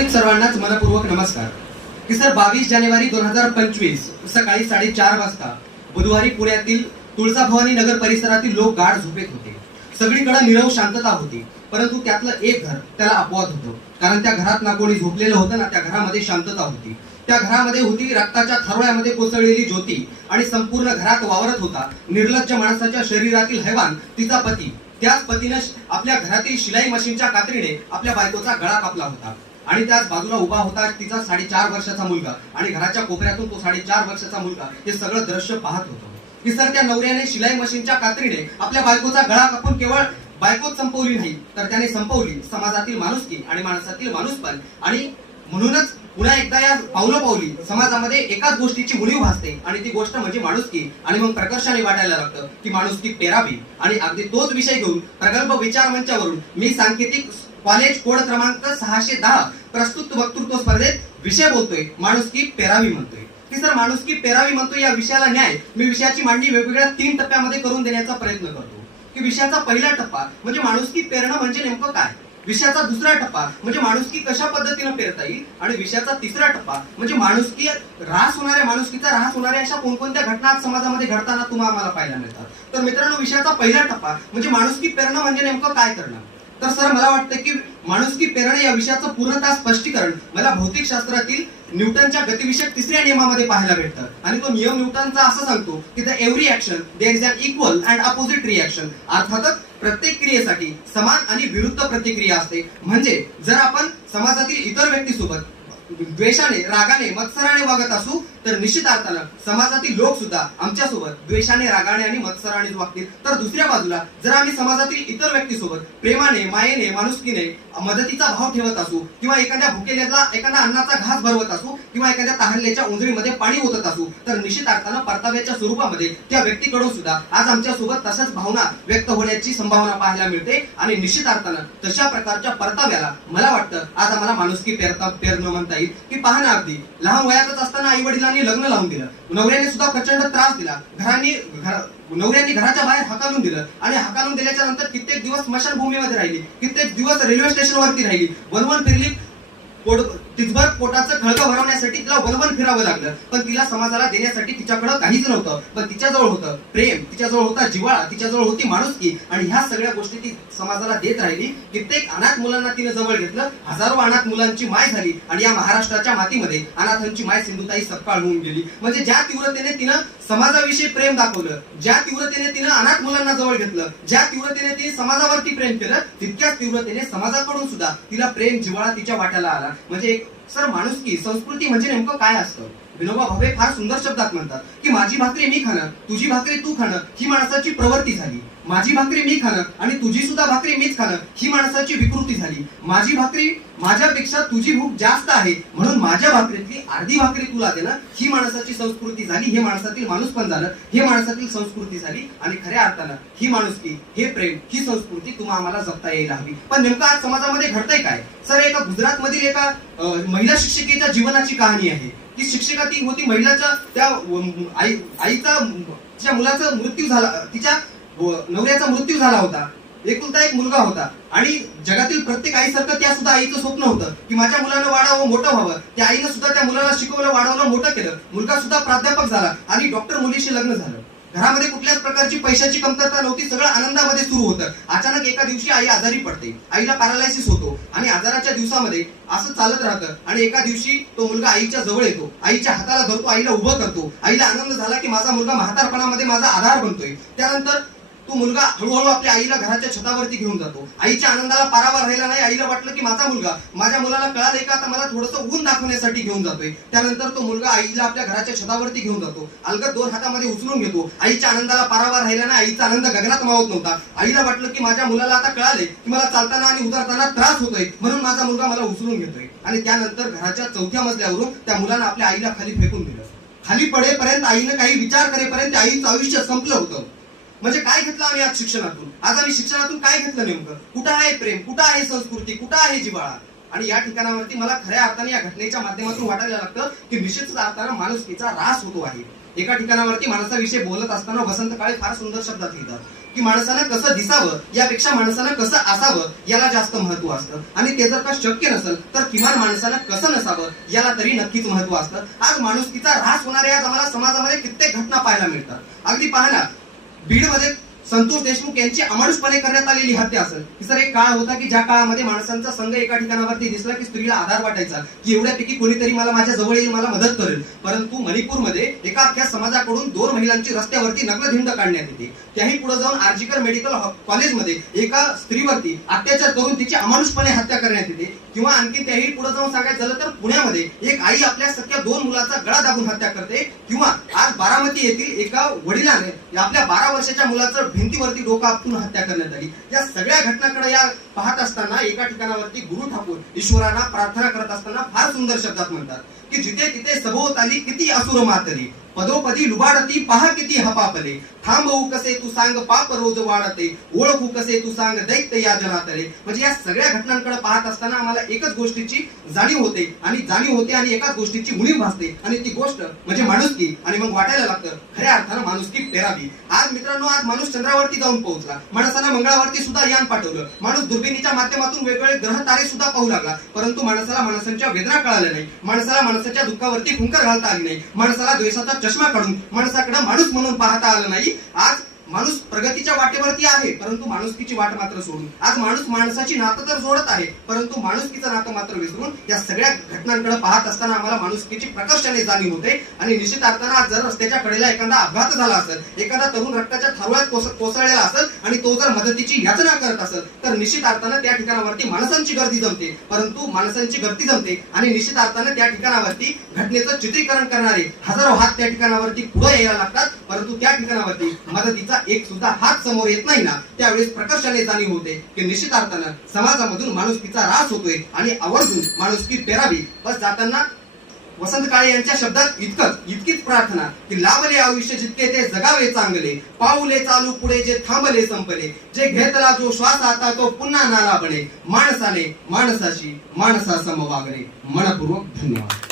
उपस्थित सर्वांनाच मनपूर्वक नमस्कार. की सर बावीस जानेवारी दोन हजार पंचवीस सकाळी साडेचार वाजता बुधवारी पुण्यातील तुळजाभवानी नगर परिसरातील लोक गाढ झोपेत होते. सगळीकडे निरव शांतता होती परंतु त्यातलं एक घर त्याला अपवाद होतं. कारण त्या घरात ना कोणी झोपलेलं होतं ना त्या घरामध्ये शांतता होती. त्या घरामध्ये होती रक्ताच्या थरोळ्यामध्ये कोसळलेली ज्योती आणि संपूर्ण घरात वावरत होता निर्लज्ज माणसाच्या शरीरातील हैवान तिचा पती. त्याच पतीनं आपल्या घरातील शिलाई मशीनच्या कात्रीने आपल्या बायकोचा गळा कापला होता. आणि त्याच बाजूला उभा होता तिचा साडेचार वर्षाचा मुलगा. आणि घराच्या कोपऱ्यातून तो साडेचार वर्षाचा मुलगा. हे सगळं दृश्य पाहत होतो. की सर त्या नवऱ्याने शिलाई मशीनच्या कात्रीने आपल्या बायकोचा गळा कापून केवळ बायकोच संपवली नाही तर त्याने संपवली समाजातील माणुसकी आणि माणसातील माणूसपण. आणि म्हणूनच पुन्हा एकदा या पावलं पावली. समाजामध्ये एकाच गोष्टीची उणीव भासते आणि ती गोष्ट म्हणजे माणुसकी. आणि मग प्रकर्षाने वाटायला लागतं की माणुसकी पेरावी. आणि अगदी तोच विषय घेऊन प्रगल्भ विचार मंचावरून मी सांकेतिक कॉलेज कोड क्रमांक सहाशे दहा. प्रस्तुत वक्तृत्व स्पर्धेत विषय बोलतोय. माणुसकी पेरावी म्हणतोय. की सर माणुसकी पेरावी म्हणतोय या विषयाला न्याय. मी विषयाची मांडणी वेगवेगळ्या तीन टप्प्यामध्ये करून देण्याचा प्रयत्न करतो. की विषयाचा पहिला टप्पा म्हणजे माणुसकी पेरणं म्हणजे नेमकं काय? विषयाचा दुसरा टप्पा म्हणजे माणुसकी कशा पद्धतीनं पेरता येईल? आणि विषयाचा तिसरा टप्पा म्हणजे माणुसकी ऱ्हास होणाऱ्या माणुसकीचा रास होणाऱ्या अशा कोणकोणत्या घटना आज समाजामध्ये घडताना तुम्हाला आम्हाला पाहायला मिळतात? तर मित्रांनो विषयाचा पहिला टप्पा म्हणजे माणुसकी पेरणं म्हणजे नेमकं काय करणं? तर सर मला वाटतं की माणुसकी प्रेरणा या विषयाचं पूर्णतः स्पष्टीकरण मला भौतिक शास्त्रातील न्यूटनच्या गतिविषयक तिसऱ्या नियमामध्ये पाहायला भेटतं. आणि तो नियम न्यूटनचा असं सांगतो की the every action there is an equal and opposite reaction अर्थातच प्रत्येक क्रियेसाठी समान आणि विरुद्ध प्रतिक्रिया असते. म्हणजे जर आपण समाजातील इतर व्यक्तीसोबत द्वेषाने रागाने मत्सराने वागत असू तर निश्चितार्थानं समाजातील लोक सुद्धा आमच्यासोबत द्वेषाने रागाने आणि मत्सराने वागतील तर दुसऱ्या बाजूला जर आम्ही समाजातील इतर व्यक्तीसोबत प्रेमाने मायेने माणुसकीने मदतीचा भाव ठेवत असू किंवा एखाद्या भुकेल्याचा एखाद्या अन्नाचा घास भरवत असू किंवा एखाद्या तहानल्याच्या उंजळीमध्ये पाणी ओतत असू तर निश्चित अर्थानं परताव्याच्या स्वरूपामध्ये त्या व्यक्तीकडून सुद्धा आज आमच्यासोबत तशाच भावना व्यक्त होण्याची संभावना पाहायला मिळते. आणि निश्चित अर्थानं तशा प्रकारच्या परताव्याला मला वाटतं आज आम्हाला माणुसकी पेरता पेरणं म्हणता येईल. की पाहणं अगदी लहान वयातच असताना आई वडिलांना लग्न लावून दिलं. नवऱ्याने सुद्धा प्रचंड त्रास दिला. घरांनी घर- घराच्या बाहेर हाकालून दिलं. आणि हाकालून दिल्याच्या नंतर कित्येक दिवस स्मशानभूमीमध्ये राहिली. कित्येक दिवस रेल्वे स्टेशनवरती राहिली. वनवन फिरली. पोट तिथभर पोटाचं खळगं भरवण्यासाठी तिला वनवन फिरावं लागलं. पण तिला समाजाला देण्यासाठी तिच्याकडे काहीच नव्हतं. पण तिच्याजवळ होतं प्रेम तिच्याजवळ होता जिव्हाळा तिच्याजवळ होती माणुसकी. आणि ह्या सगळ्या गोष्टी ती समाजाला देत राहिली. कित्येक अनाथ मुलांना तिने जवळ घेतलं. हजारो अनाथ मुलांची माय झाली. आणि या महाराष्ट्राच्या मातीमध्ये अनाथांची माय सिंधुताई सपकाळ होऊन गेली. म्हणजे ज्या तीव्रतेने तिनं समाजाविषयी प्रेम दाखवलं ज्या तीव्रतेने तिनं अनाथ मुलांना जवळ घेतलं ज्या तीव्रतेने तिने समाजावरती प्रेम केलं तितक्याच तीव्रतेने समाजाकडून सुद्धा तिला प्रेम जिवाळा तिच्या वाट्याला आला. म्हणजे एक सर माणुसकी संस्कृती म्हणजे नेमकं काय असतं? विनोबा भावे फार सुंदर शब्दात म्हणतात की माझी भाकरी मी खाणं तुझी भाकरी तू खाणं ही माणसाची प्रवृत्ती झाली. माझी भाकरी मी खाणं आणि तुझी सुद्धा भाकरी मीच खाणं ही माणसाची विकृती झाली. माझी भाकरी माझ्यापेक्षा तुझी भूक जास्त आहे म्हणून माझ्या भाकरीतली अर्धी भाकरी तुला देणं ही माणसाची संस्कृती झाली हे माणसातील माणूस पण झालं हे माणसातील संस्कृती झाली आणि खऱ्या अर्थानं ही माणुसकी हे प्रेम ही संस्कृती तुम्हा आम्हाला जपता यायला हवी. पण नेमकं आज समाजामध्ये घडतंय काय? सर एका गुजरात मधील एका महिला शिक्षिकेच्या जीवनाची कहाणी आहे. की शिक्षिका ती होती महिलाच्या त्या आई आईचा तिच्या मुलाचा मृत्यू झाला तिच्या हो, नवऱ्याचा मृत्यू झाला होता. एकुलता एक मुलगा होता. आणि जगातील प्रत्येक आईसारखं त्या सुद्धा आईचं स्वप्न होतं की माझ्या मुलानं वाढावं मोठं व्हावं. त्या आईनं सुद्धा त्या मुलाला शिकवलं वाढवलं मोठं केलं. मुलगा सुद्धा प्राध्यापक झाला आणि डॉक्टर मुलीशी लग्न झालं. घरामध्ये कुठल्याच प्रकारची पैशाची कमतरता नव्हती. सगळं आनंदामध्ये सुरू होतं. अचानक एका दिवशी आई आजारी पडते. आईला पॅरालायसिस होतो. आणि आजाराच्या दिवसामध्ये असं चालत राहतं. आणि एका दिवशी तो मुलगा आईच्या जवळ येतो. आईच्या हाताला धरतो आईला उभं करतो. आईला आनंद झाला की माझा मुलगा म्हातारपणामध्ये माझा आधार बनतोय. त्यानंतर तो मुलगा हळूहळू आपल्या आईला घराच्या छतावरती घेऊन जातो. आईच्या आनंदाला पारावार राहिला नाही आईला वाटलं की माझा मुलगा माझ्या मुलाला कळालंय का? आता मला थोडंसं ऊन दाखवण्यासाठी घेऊन जातोय. त्यानंतर तो मुलगा आईला आपल्या घराच्या छतावरती घेऊन जातो. अलगद दोन हातामध्ये उचलून घेतो. आईच्या आनंदाला पारावार राहिला नाही आईचा आनंद गगनात मावत नव्हता. आईला वाटलं की माझ्या मुलाला आता कळाले की मला चालताना आणि उतरताना त्रास होतोय म्हणून माझा मुलगा मला उचलून घेतोय. आणि त्यानंतर घराच्या चौथ्या मजल्यावरून त्या मुलानं आपल्या आईला खाली फेकून दिलं. खाली पडेपर्यंत आईनं काही विचार करेपर्यंत आईचं आयुष्य संपलं होतं. म्हणजे काय घेतलं आम्ही आज शिक्षणातून? आज आम्ही शिक्षणातून काय घेतलं नेमकं? कुठं आहे प्रेम? कुठं आहे संस्कृती? कुठं आहे जिवाळा आणि या ठिकाणावरती मला खऱ्या अर्थाने या घटनेच्या माध्यमातून वाटायला लागतं की निश्चितच अर्थानं माणुसकीचा ऱ्हास होतो आहे. एका ठिकाणावरती माणसाविषयी बोलत असताना वसंत काळे फार सुंदर शब्दात लिहितात की माणसानं कसं दिसावं यापेक्षा माणसानं कसं असावं याला जास्त महत्त्व असतं. आणि ते जर का शक्य नसेल तर किमान माणसानं कसं नसावं याला तरी नक्कीच महत्त्व असतं. आज माणुसकीचा ऱ्हास होणाऱ्या आज आम्हाला समाजामध्ये कित्येक घटना पाहायला मिळतात. अगदी पहा बीडमध्ये संतोष देशमुख यांची अमानुषपणे करण्यात आलेली हत्या असेल. सर एक काळ होता की ज्या काळामध्ये माणसांचा संघ एका ठिकाणावरती दिसला की स्त्रीला आधार वाटायचा की एवढ्यापैकी कोणीतरी मला माझ्या जवळ येईल मला मदत करेल. परंतु मणिपूरमध्ये एका अख्या समाजाकडून दोन महिलांची रस्त्यावरती नग्नधिंड काढण्यात येते. त्याही पुढे जाऊन आर्जिकर मेडिकल हॉ- कॉलेजमध्ये एका स्त्रीवरती अत्याचार करून तिची अमानुषपणे हत्या करण्यात येते. किंवा आणखी त्याही पुढे जाऊन सांगायचं झालं तर पुण्यामध्ये एक आई आपल्या सख्या दोन मुलाचा गळा दाबून हत्या करते. किंवा आज बारामती येथील एका वडिलाने आपल्या बारा वर्षाच्या मुलाचं भिंतीवरती डोकं आपटून हत्या करण्यात आली. या सगळ्या घटनाकडे या पाहत असताना एका ठिकाणावरती गुरु ठाकूर ईश्वरांना प्रार्थना करत असताना फार सुंदर शब्दात म्हणतात की जिथे तिथे सभोवताली किती असुर मातली पदोपदी लुबाडती पहा किती हपापले. थांबवू कसे तू सांग पाप रोज वाढते. ओळखू कसे तू सांग दैत्य या जनातले म्हणजे या सगळ्या घटनांकडे पाहत असताना आम्हाला एकच गोष्टीची जाणीव होते. आणि जाणीव होते आणि एकाच गोष्टीची उणीव भासते. आणि ती गोष्ट म्हणजे माणुसकी. आणि मग वाटायला लागतं खऱ्या अर्थानं माणुसकी पेरावी. आज मित्रांनो आज माणूस चंद्रावरती जाऊन पोहोचला. माणसानं मंगळावरती सुद्धा यान पाठवलं. माणूस दुर्बिणीच्या माध्यमातून वेगवेगळे ग्रह तारे सुद्धा पाहू लागला. परंतु माणसाला माणसांच्या वेदना कळाल्या नाही. माणसाला माणसाच्या दुःखावरती फुंकर घालता आली नाही. माणसाला द्वेषाचा चष्मा काढून माणसाकडे माणूस म्हणून पाहता आलं नाही. आज माणूस प्रगतीच्या वाटेवरती आहे परंतु माणुसकीची वाट मात्र सोडून. आज माणूस माणसाची नातं तर जोडत आहे परंतु माणुसकीचं नातं मात्र विसरून या सगळ्या घटनांकडे पाहत असताना आम्हाला माणुसकीची प्रकर्षाने जाणीव होते. आणि निश्चित अर्थानं जर रस्त्याच्या कडेला एखादा अपघात झाला असेल एखादा तरुण रक्ताच्या थारोळ्यात कोसळलेला असेल आणि तो जर मदतीची याचना करत असेल तर निश्चित अर्थानं त्या ठिकाणावरती माणसांची गर्दी जमते. परंतु माणसांची गर्दी जमते आणि निश्चित अर्थानं त्या ठिकाणावरती घटनेचं चित्रीकरण करणारे हजारो हात त्या ठिकाणावरती पुढे यायला लागतात. परंतु त्या ठिकाणावरती मदतीचा एक सुद्धा हात समोर येत नाही ना त्यावेळेस प्रकर्षाने जाणीव होते की निश्चितार्थानं समाजामधून माणुसकीचा रास होतोय आणि आवर्जून माणुसकी पेरावी. बस जाताना वसंत काळे यांच्या शब्दात इतकंच इतकीच प्रार्थना की लाभले आयुष्य जितके ते जगावे चांगले. पाऊले चालू पुढे जे थांबले संपले. जे घेतला जो श्वास आता तो पुन्हा नाला बने माणसाने माणसाशी माणसासम वागणे मनपूर्वक धन्यवाद.